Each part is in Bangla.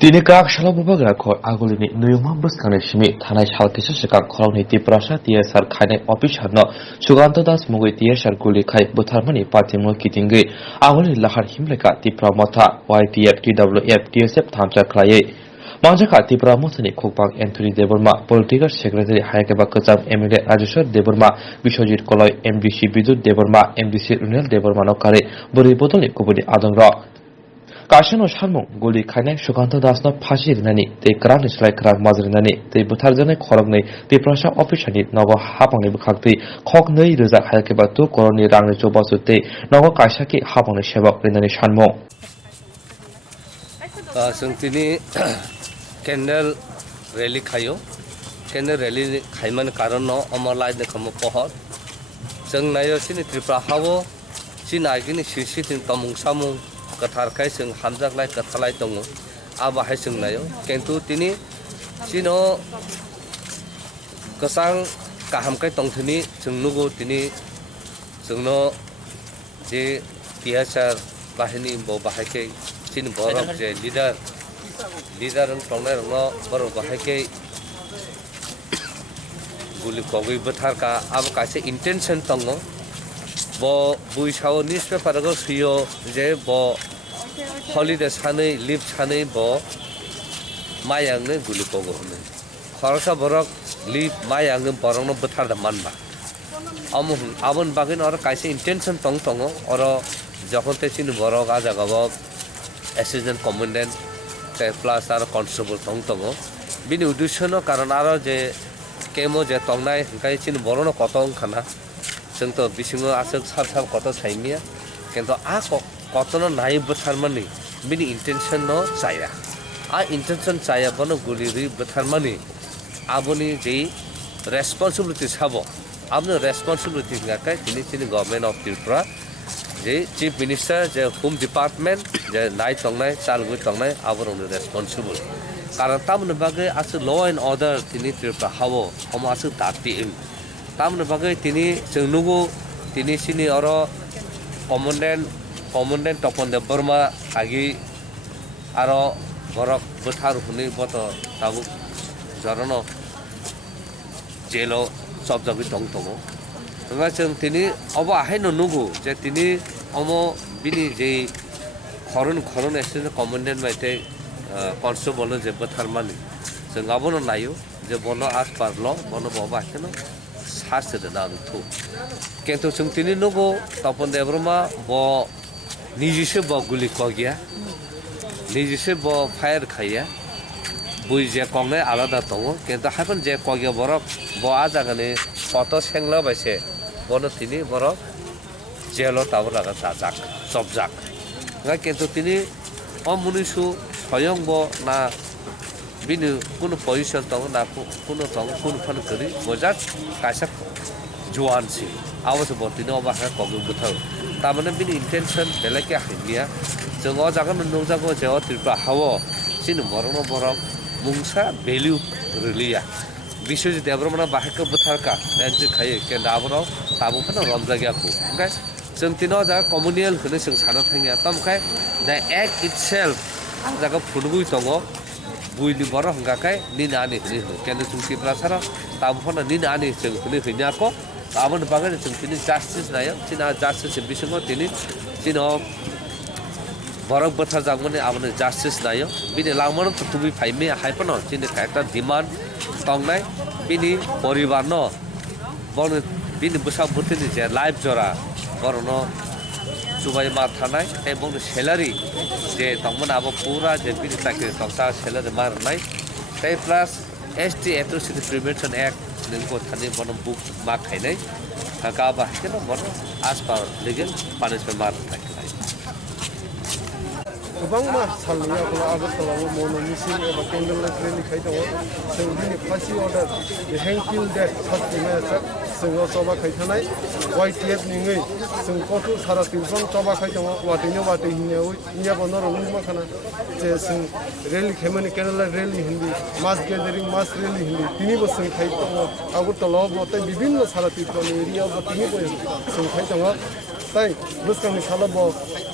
Tini kak shala bubaga khor agulini nuyuma buskane shimi thanai shalkisa shikak khorongni tiprasha TSR khainai official no Suganta Das mugui TSR guli khai butharmani patimno kitingi aguli lahar himleka tipra motha YTF TWF TSF thamcha khlaye Manjaka tipra mothani khokbang Anthony Deborma political secretary hayakeba kacham MLA Rajeshwar Deborma Bishojit Koloi MDC Bidut Deborma MDC Runel Deborma no kare buri bodoli kubudi adongra Kashan Sharmung Guli Kane Suganta Das no Pashi Nani, the Grand is like Krak Mazrinani, the Butarzane Korogni, the Prasha officially Nogo Hapani Bukakti, Koknei Reza Halkebatu, Koroni Rang Jobasute, Nogo Kashaki Hapani Sheva Rinani Shanmo. Sungtini Kendall Rally Kayo, Kendall Rally Kaiman Karano, Amalai the Kamopohot, Sung Nayo Sini Tripra Havo, Sinagini Shishit in Tamung Samu. Kathar kai sung hamjak lai kathalai tongo aba hai sung nayo kentu tini sino kasang kaham kai tong thini sungnugo tini sungno je tihachar bahini bo bahai ke sin borok je leader ang tongnai rongo boro bahai ke guli kogui bathar ka aba kaise intention tongo bo buisao newspaper go siyo je bo holiday sanai leave sanai bo mayang ne guli kogo hone khorsa borok leave mayang ne borok no bathar da manba amon bagin or kaise intention tongo or যখন তে চিন borok aja gabo assistant commandant te plus ar constable tongo bini uddesho no karon aro je kemo je tongnai kai chin borono kotong khana जों तो बिसिङो आसक सार कत साइमिया किन्तु कतनो नाइ बथारमानि बिनि इंटेंशन न जाया इंटेंशन जाया बनो गुलिरि बथारमानि आबोनि जे रेस्पॉन्सिबिलिटी साबो आबनो रेस्पॉन्सिबिलिटी गाकाय तिनि तिनि गवर्नमेंट ऑफ त्रिपुरा जे चीफ मिनिस्टर जे होम डिपार्टमेंट जे नाइ तंगनाय चालगु तंगनाय आबोनो रेस्पॉन्सिबल कारण तामनो बागे आसु लॉ एंड ऑर्डर तिनि त्रिपुरा हावो हम आसु दाति Tamno bagai tini sungnugo tini sini oro commandant topon de Burma agi aro borok buthar huni boto tabu jarano jelo sob jabi tongo nga chung tini oba haino nugo je tini omo bini je khoron assistant commandant maite constable je buthar mani sungabono nayo je bono as parlo bono boba keno सासे दान थु केंतो सुंतिनि नगो तपन देब्रमा ब निजिसे ब गुलि कगिया निजिसे ब फायर खाया बुइ जे कंगने आलादा तंगो केंतो हाफन जे कगिया बरक ब आजागने कत सेंगला बाइसे बनो तिनि बरक जेलो ताबो लागा दाजाक सबजाक nga केंतो तिनि अमुनिसु स्वयं ब ना बिनु कुनु पोजिशन तंग ना कुनु तंग कुनु फन करी बजात कासा जुआन सी आवस बतिनो बाहा कगु बुथाव तामाने बिनि इंटेंशन बेलाके हाइनिया जों जागन नौजागो जे त्रिपुरा हावो सिनु बरनो बरक मुंसा वैल्यू रिलिया बिश्वजित देब्रमना बाहाके बुथारका नेंजि खायो के दाबरो ताबुखन रमजागियाखु ओमफ्राय जों तिनो जा कम्युनियन खने जों साना थांगिया तमखाय द एक्ट इटसेल्फ जागा फुनगुइ तंगो बुइनि बर हंगाखाय निन आनि हनि केन सुंति प्रासार ताबफना निन आनि जों हनि हइनाको ताबन बागे जों तिनि जस्टिस नायो तिना जस्टिस बिसंग तिनि तिनो बरक बथार जागमने आबने जस्टिस नायो बिनि लांमन तुबि फाइमे हाइपन तिनि कायता डिमान्ड तंगनाय बिनि परिवार न बन बिनि बुसा बुतिनि जे लाइफ जरा बरनो सुबाय मा थानाय एबं सैलारि जे तंमन आबो पूरा जे बिनि ताके तंसा सैलारि मारनाय तै plus ST atrocity prevention act नंगो थानि बन बुक मा खाइनाय थाका बा केन बन आस पार लीगल पनिशमेंट मार थाय गोबां मा सालनिया को आगरतलाव मोनो मिसिं एबा केंडल लाइब्रेरि खाइ दङ जों बिनि फासि अर्डार हेंकिल डेट सास्टिमे जों सभा खाइथानाय YTF निङै जों गथ' सारा टिउसन सभा खाइ दङ वादैनो वादै हिनियाव इया बनो रंग माखाना जे जों रेली खेमनि केंडल रेली हिन्दी मास गैदारिं मास रेली हिन्दी तिनि बोसोर खाइ दङ आगरतलाव बते विभिन्न सारा टिउसन एरिया बतिनि जों खाइ दङ ताई बुसकांनि सालाबो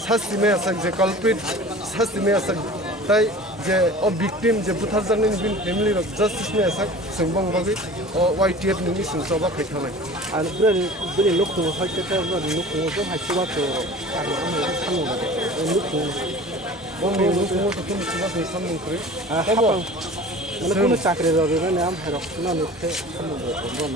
सास्टिमे जे कल्प्रिट सास्टिमे তাই যে ও ভিকটিম যে বুথারজানি বিন ফ্যামিলি রক জাস্টিস নে আসাক जों bang bagi o YTF ni sing soba khaithanai আর বলে লক্ষ্য হয়তো লক্ষ্য তো হাইতে বাতো আর আমি সামনে বাদে লক্ষ্য bang ni lumo to kum suba sing samung kri হাবাং মানে কোনো চাকরি রবে না আম হেরক না নিতে সামনে বাদে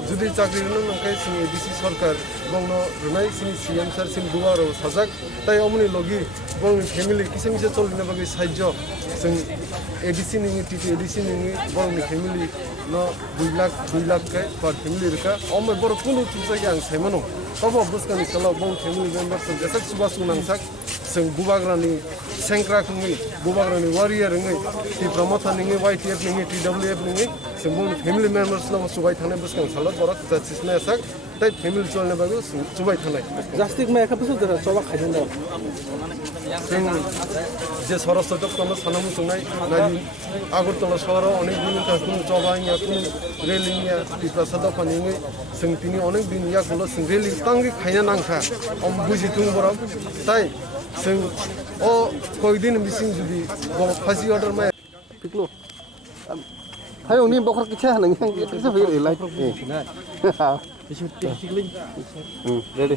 judi chakri no nangkai sing ADC sarkar bang no runai sing CM sir sing duaro sajak tai omni logi bang ni family kisem se cholna bagi sajjo जों ADC ni TT ADC ni bang ni family no 2 lakh kai per family rika omai bor kunu chusa yang saimano tabo buskani sala bang family members so jasak suba sunang sak जों bubagrani senkra kungi bubagrani warrior ngai ti promotha ningi YTF ningi TWF ningi जों bang family members no subai thane buskan sala borak justice na sak tai family cholna bagu subai thanai justice মে একা বছর ধরে সবা খাইছেন দাও जों যে সরস্বতী কোনো সানামু সংনাই নাই আগরতলা শহরে অনেক দিন কোনো জবাইয়া কোনো রেলিংয়া টিপ্রাসাদ পানিঙ্গি जों তিনি অনেক দিন ইয়াগুলো जों রেলি তাঙ্গি খাইনা নাংখা অম বুঝিতুং বরম তাই जों ও কয়দিন মিসিং যদি ফাঁসি অর্ডার মে পিকলো হাই উনি বকর কিছে হানং কিছে ফের লাইফ রেডি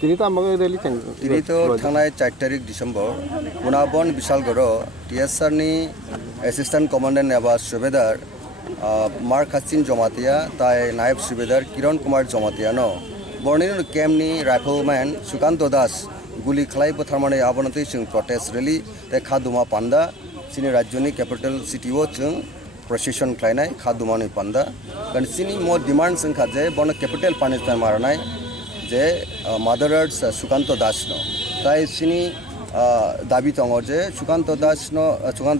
তিনি তো আমাকে রেলি চাই তিনি তো থানায় 4 তারিখ ডিসেম্বর পুনাবন বিশালগড় টিএসআরনি অ্যাসিস্ট্যান্ট কমান্ডেন্ট এবা সুবেদার মার্ক হাসিন জমাতিয়া তাই নায়ব সুবেদার কিরণ কুমার জমাতিয়ানো বর্ণিন ক্যাম্পনি রাইফলম্যান সুকান্ত দাস গুলি খালাই থারমানে আবনতি जों प्रटेस्ट रेली তাই খাদুমা পান্ডা सिनि राज्यनि कैपिटल सिटीओ जों प्रसेसन खालायनाय खादुमानि पान्दा कारण सिनि मो डिमान्ड जों खाजे बन कैपिटल पानिशमेन्ट मारनाय जे मादारार्स सुकान्त दासनो ताई सिनि दाबी दङ जे सुकान्त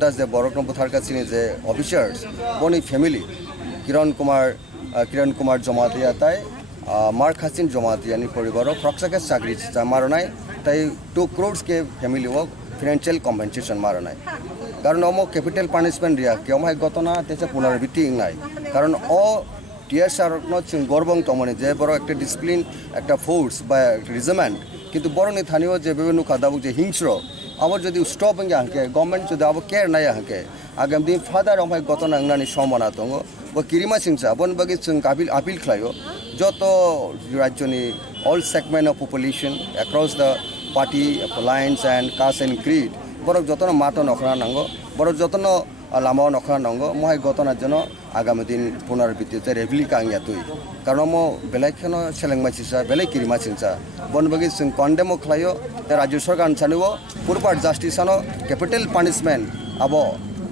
दास जे बरकन बुथारका सिनि जे अफिसार्स बनि फैमिली किरण कुमार जमातिया ताई मार्क हासिन जमातियानि परिवारो फ्रक्साके चाकरी मारनाय ताई 2 crores के फैमिली वर्क फाइनेंशियल कम्पेन्सेशन मारनाय कारण अमो कैपिटल पानिशमेंट रिया के अमाय गतना तेचे पुनरावृत्ति নাই कारण अ টিআরসার जों गरबं तमने जे बरो একটা ডিসিপ্লিন একটা ফোর্স বা রেজিমেন্ট কিন্তু বড় নি থানিও যে বিভিন্ন খাদাবু যে হিংস্র আবার যদি স্টপ হয়ে হাঁকে গভর্নমেন্ট যদি আবার কেয়ার নাই হাঁকে আগামী দিন ফাদার अमाय गतना अंगनानि सम्माना दङ बो किरिमा सिंसा बन बगे जों आपिल खालायो যত রাজ্যনি all segment of population across the party lines and caste and creed বরক যতন মাতো নখরা নাঙ্গো বরক যতন লামাও নখরা নাঙ্গো মহাই গতনার জন্য আগামী দিন পুনরাবৃত্তিতে রেভলিকা আঙিয়া তুই কারণ মো বেলাইখানো সেলেংমা সিসা বেলাই কিরিমা সিংসা বনবাগি जों কন্ডেমো খালাयो রাজ্য সরকার সানিও পুরপাট জাস্টিসানো ক্যাপিটাল পানিশমেন্ট আবো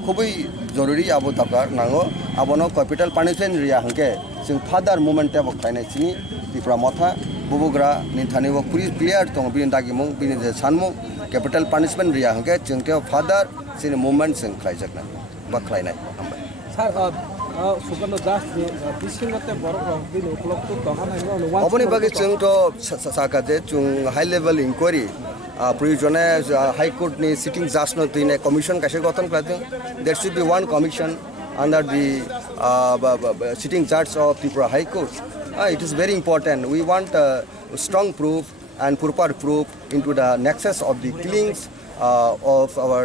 খুবই জরুরি আবো দরকার নাঙ্গো আবনো ক্যাপিটাল পানিশমেন্ট রিয়া হাঙ্কে जों फादार मुभमेन्ट अब खायनाय सिनि तिफ्रा मथा बुबुग्रा निथानिबो प्लेयार दङ बिनि दागिमुं बिनि जे सानमुं कैपिटल पानिशमेंट रिया हांके जों ते फादार सिनि मुभमेन्ट जों खायजाकनाय बा खायनाय স্যার সুকান্ত দাস বিশিংগতে বড় দিন উপলব্ধ দহন হয় अबनि बागै जों तो साकाजे जों हाई लेवल इंक्वायरि प्रयोजने हाई कोर्टनि सिटिं जाजनो दिने कमिशन कासे गठन खालामदों there should be one commission under the sitting judge of Tripura High Court. It is very important. We want strong proof and proper proof into the nexus of the killings of our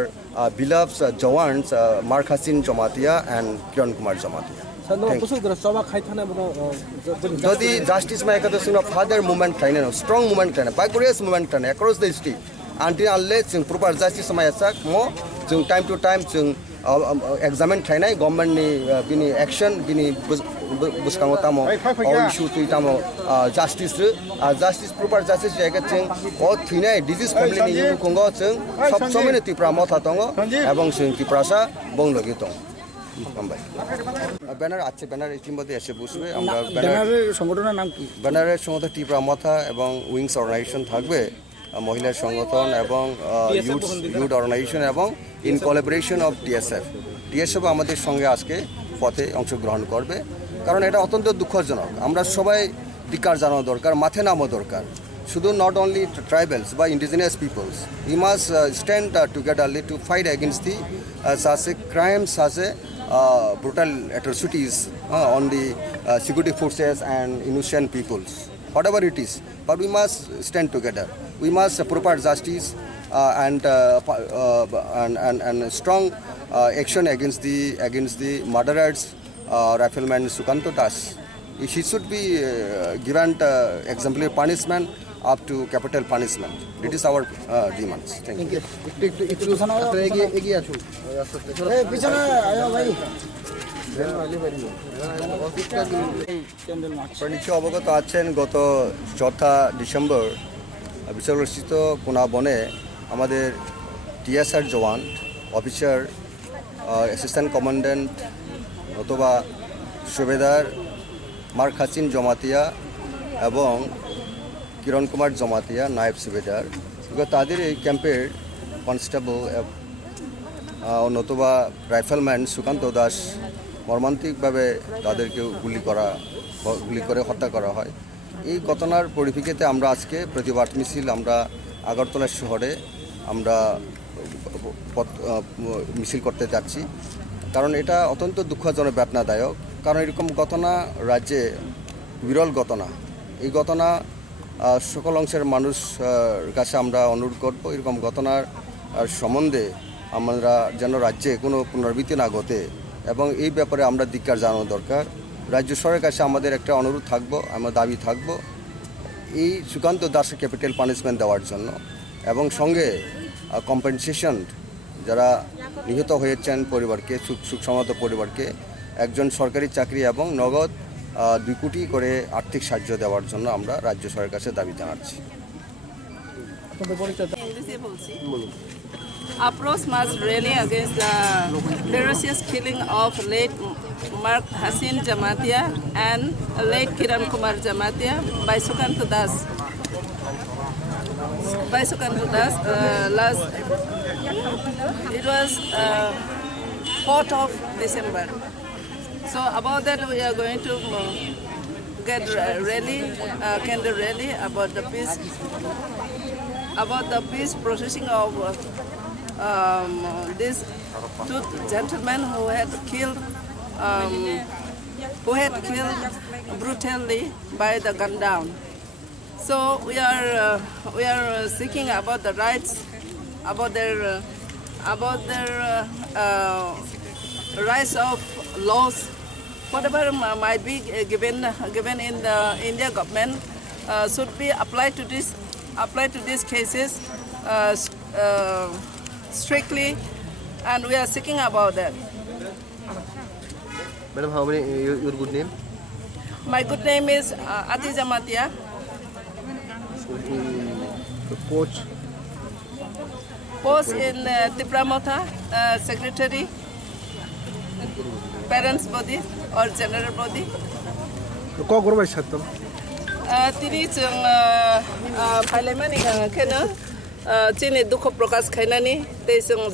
beloved Jawans, Mark Hasin Jamatia and Kiran Kumar Jamatia. যদি জাস্টিস মা একাদশ ফাদার মুভমেন্ট খাইনে স্ট্রং মুভমেন্ট খাইনে বাইকোরিয়াস মুভমেন্ট খাইনে across the state until unless जों प्रपार জাস্টিस मा यासाक मो जों टाइम टू टाइम जों एग्जामिन खायनाय गभर्नमेन्टनि बिनि एक्शन बिनि बुसकाङो तामो अल इशु तुइ तामो जास्टिस प्रपार जास्टिस जायगा जों अ थैनाय डिजिज फेमिलिनि इउ खुंगो जों सब समयनो तिफ्रा मथा दङ এবং जों तिफ्रासा बंलगि दङ हामबाय ব্যানার আছে ব্যানার ইতিমধ্যে এসে বসবে আমরা ব্যানারের সংগঠনের নাম কি ব্যানারের সংগঠন টিপ্রা মথা এবং উইংস অর্গানাইজেশন থাকবে মহিলা সংগঠন এবং ইউথ অর্গানাইজেশন এবং ইন কোলাবোরেশন অফ টিএসএফ আমাদের সঙ্গে আজকে পথে অংশগ্রহণ করবে কারণ এটা অত্যন্ত দুঃখজনক আমরা সবাই ধিক্কার জানানো দরকার মাঠে নামা দরকার শুধু নট অনলি ট্রাইবালস বা indigenous peoples we must stand togetherly to fight against the such crimes such brutal atrocities on the security forces and innocent peoples whatever it is but we must stand together we must proper justice and strong action against the murderers, rifleman Sukanto Das. He should be given exemplary punishment up to capital punishment. It is our demands. Thank you. আপনারা নিশ্চয় অবগত আছেন, গত 4 ডিসেম্বর বিশ্বস্থিত কোনা বনে আমাদের টিএসআর জওয়ান অফিসার, অ্যাসিস্ট্যান্ট কমান্ড্যান্ট অথবা সুবেদার মার খাসিন জমাতিয়া এবং কিরণ কুমার জমাতিয়া নায়েব সুবেদার, তাদের এই ক্যাম্পের কনস্টেবল নতুবা রাইফেলম্যান সুকান্ত দাস মর্মান্তিকভাবে তাদেরকে গুলি করে হত্যা করা হয়। এই ঘটনার পরিপ্রেক্ষিতে আমরা আজকে প্রতিবাদ মিছিল আমরা আগরতলা শহরে আমরা মিছিল করতে যাচ্ছি, কারণ এটা অত্যন্ত দুঃখজনক বেদনাদায়ক। কারণ এরকম ঘটনা রাজ্যে বিরল ঘটনা। এই ঘটনা সকল অংশের মানুষ কাছে আমরা অনুরোধ করব, এরকম ঘটনার সম্বন্ধে আমরা যেন রাজ্যে কোনো পুনরাবৃত্তি না ঘটে এবং এই ব্যাপারে আমরা ধিক্কার জানানো দরকার। রাজ্য সরকারের কাছে আমাদের একটা অনুরোধ থাকবো, আমরা দাবি থাকবো এই সুকান্ত দাসের ক্যাপিটাল পানিশমেন্ট দেওয়ার জন্য এবং সঙ্গে কম্পেনসেশন যারা নিহত হয়েছেন পরিবারকে, সুখসম্মত পরিবারকে একজন সরকারি চাকরি এবং নগদ 2 কোটি করে আর্থিক সাহায্য দেওয়ার জন্য আমরা রাজ্য সরকারের কাছে দাবি জানাচ্ছি। Approach mass rally against the ferocious killing of late Mark Hassin Jamatia and late Kiran Kumar Jamatia by Sukanto Das. It was 4th of December. So about that we are going to get candle rally about the peace processing of these 2 gentlemen who had killed brutally by the gun down. So we are seeking about the rights, about their rights of laws, whatever might be given in the India government should be applied to these cases strictly, and we are seeking about that. Madam, how many your good name? My good name is Ati Jamatia. The Post in Tipramotha, secretary, parents body or general body. Tini chung parliament kena chini dukho prakash khainani te chung